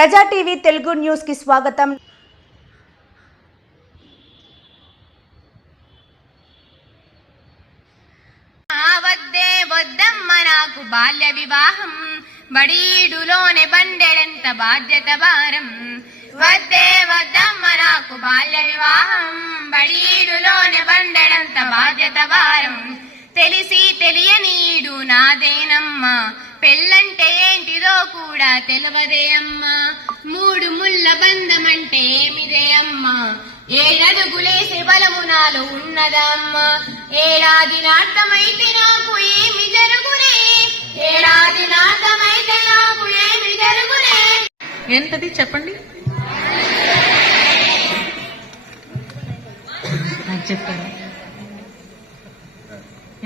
ప్రజా TV Telugu news కి స్వాగతం. వద్దే వద్దమ్మ నాకు బాల్య వివాహం, బడీడులోనే బండెడంత బాధ్యత భారం. వద్దే వద్దమ్మ నాకు బాల్య వివాహం, బడీడులోనే బండెడంత బాధ్యత భారం. తెలిసి తెలియనీడు నాదేనమ్మా, పెళ్ళంటే ఏంటిదో కూడా తెలవదే అమ్మా. మూడు ముళ్ళ బంధమంటే ఏమిదే అమ్మా, ఏడడుగులేసే బలము నాలో ఉన్నదా అమ్మా. ఏడాది నాటమైతే నాకు ఏమి జరుగునే, ఏడాది నాటమైతే నాకు ఏమి జరుగునే. ఏంటది చెప్పండి, నాకు చెప్పారు.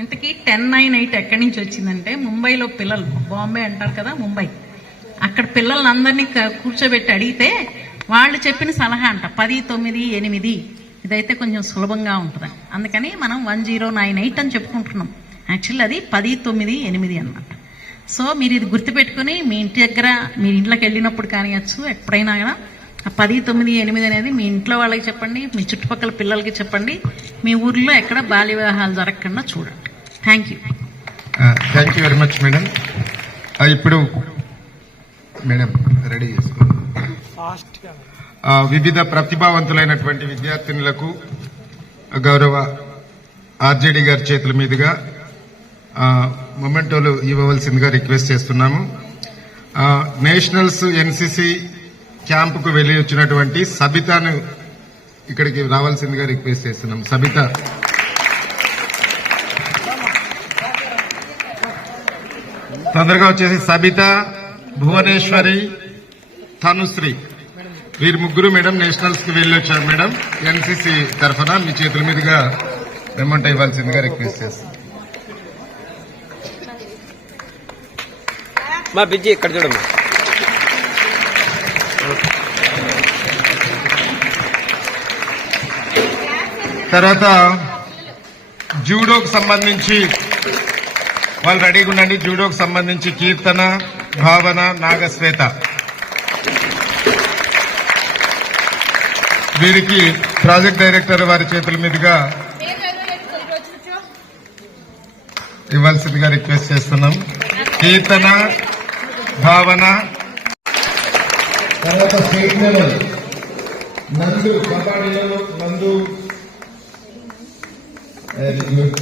ఇంతకీ 10-9-8 ఎక్కడి నుంచి వచ్చిందంటే, ముంబైలో పిల్లలు, బాంబే అంటారు కదా ముంబై, అక్కడ పిల్లలందరినీ కూర్చోబెట్టి అడిగితే వాళ్ళు చెప్పిన సలహా అంట 10-9-8. ఇదైతే కొంచెం సులభంగా ఉంటుంది, అందుకని మనం 1098 అని చెప్పుకుంటున్నాం. యాక్చువల్లీ అది 10-9-8 అన్నమాట. సో మీరు ఇది గుర్తుపెట్టుకుని మీ ఇంటి దగ్గర, మీరు ఇంట్లోకి వెళ్ళినప్పుడు కానివచ్చు, ఎప్పుడైనా కూడా 10-9-8 అనేది మీ ఇంట్లో వాళ్ళకి చెప్పండి, మీ చుట్టుపక్కల పిల్లలకి చెప్పండి. మీ ఊర్లో ఎక్కడ బాల్య వివాహాలు జరగకుండా చూడండి. Thank you very much madam. ఇప్పుడు మేడం రెడీ చేసుకోండి. వివిధ ప్రతిభావంతులైనటువంటి విద్యార్థినులకు గౌరవ ఆర్జేడీ గారి చేతుల మీదుగా మొమెంటోలు ఇవ్వవలసిందిగా రిక్వెస్ట్ చేస్తున్నాము. నేషనల్స్ ఎన్సిసి క్యాంపుకు వెళ్లి వచ్చినటువంటి సబితాను ఇక్కడికి రావాల్సిందిగా రిక్వెస్ట్ చేస్తున్నాం. సబిత, తొందరగా వచ్చేసి. సబిత, భువనేశ్వరి, తనుశ్రీ, వీరు ముగ్గురు మేడం నేషనల్స్ కి వెళ్ళి వచ్చారు మేడం. ఎన్సిసి తరఫున మీ చేతుల మీదుగా అమౌంట్ ఇవ్వాల్సిందిగా రిక్వెస్ట్ చేస్తాం. మా బిజ్జి ఇక్కడ చూడమ్మా. తర్వాత జూడోకు సంబంధించి వాళ్ళు రెడీగా ఉండండి. జూడోకు సంబంధించి కీర్తన, భావన, నాగశ్వేత, వీరికి ప్రాజెక్ట్ డైరెక్టర్ వారి చేతుల మీదుగా ఇవ్వాల్సిందిగా రిక్వెస్ట్ చేస్తున్నాం. కీర్తన, భావన. తర్వాత స్టేట్ లెవెల్ నందు, కబడ్డీలో నందు. Very good.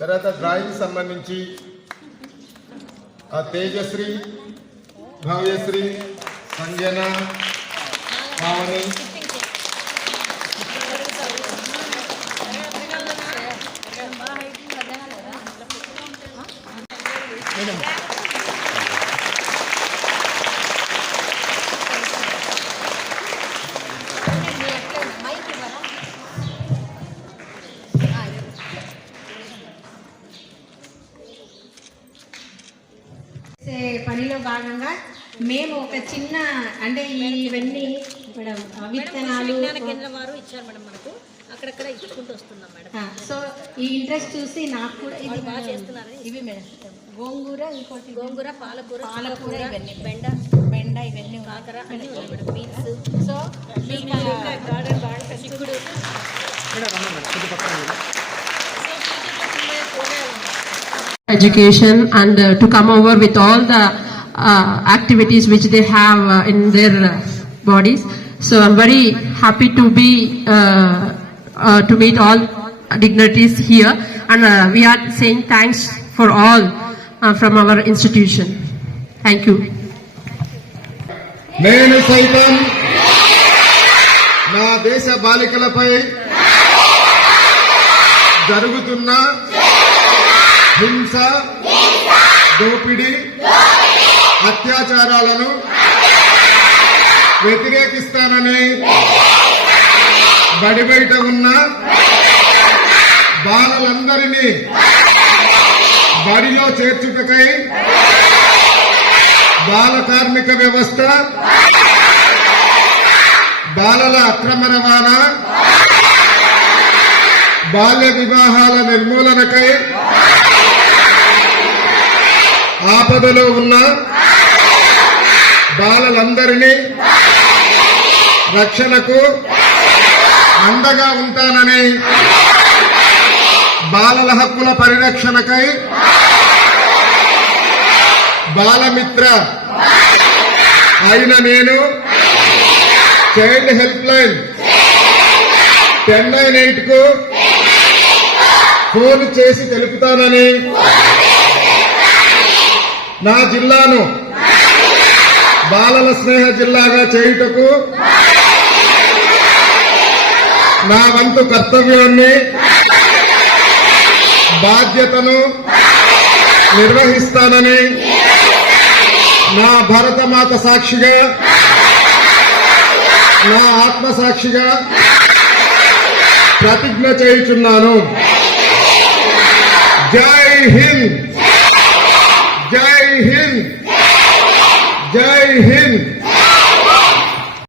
తర్వాత డ్రాయింగ్ సంబంధించి తేజశ్రీ, భావ్యశ్రీ, సంజన, పావని. పనిలో భాగంగా మేము ఒక చిన్న, అంటే ఇవన్నీ విత్తనాలు కేంద్రం వారు ఇచ్చారు మేడం, మనకు అక్కడక్కడ ఇచ్చుకుంటూ వస్తున్నాం మేడం. సో ఈ ఇంట్రెస్ట్ చూసి నాకు కూడా ఇది బాగా చేస్తున్నారు. ఇవి మేడం గోంగూర, ఇంకోటి గోంగూర, పాలకూర, ఇవన్నీ బెండ ఇవన్నీ కాకర అన్ని ఉన్నాయి మేడం. బీన్స్, సో గార్డెన్ బాగా చిక్కుడు. Education and to come over with all the activities which they have in their bodies. So I'm very happy to be to meet all dignitaries here, and we are saying thanks for all from our institution. Thank you. నేను సైతం నా దేశ బాలికలపై జరుగుతున్న హింస, దోపిడీ, అత్యాచారాలను వ్యతిరేకిస్తానని బడి బయట ఉన్న బాలలందరినీ బడిలో చేర్చుటకై బాల కార్మిక వ్యవస్థ, బాలల అక్రమ రవాణా, బాల్య వివాహాల నిర్మూలనకై ఆపదలో ఉన్న బాలలందరినీ రక్షణకు అండగా ఉంటానని, బాలల హక్కుల పరిరక్షణకై బాలమిత్ర అయిన నేను చైల్డ్ హెల్ప్ లైన్ 1098 కు ఫోన్ చేసి తెలుపుతానని, నా జిల్లాను బాలల స్నేహ జిల్లాగా చేయుటకు నా వంతు కర్తవ్యాన్ని, బాధ్యతను నిర్వహిస్తానని నా భారతమాత సాక్షిగా, నా ఆత్మ సాక్షిగా ప్రతిజ్ఞ చేయుచున్నాను. జై హింద్, జై హింద్, జై హింద్.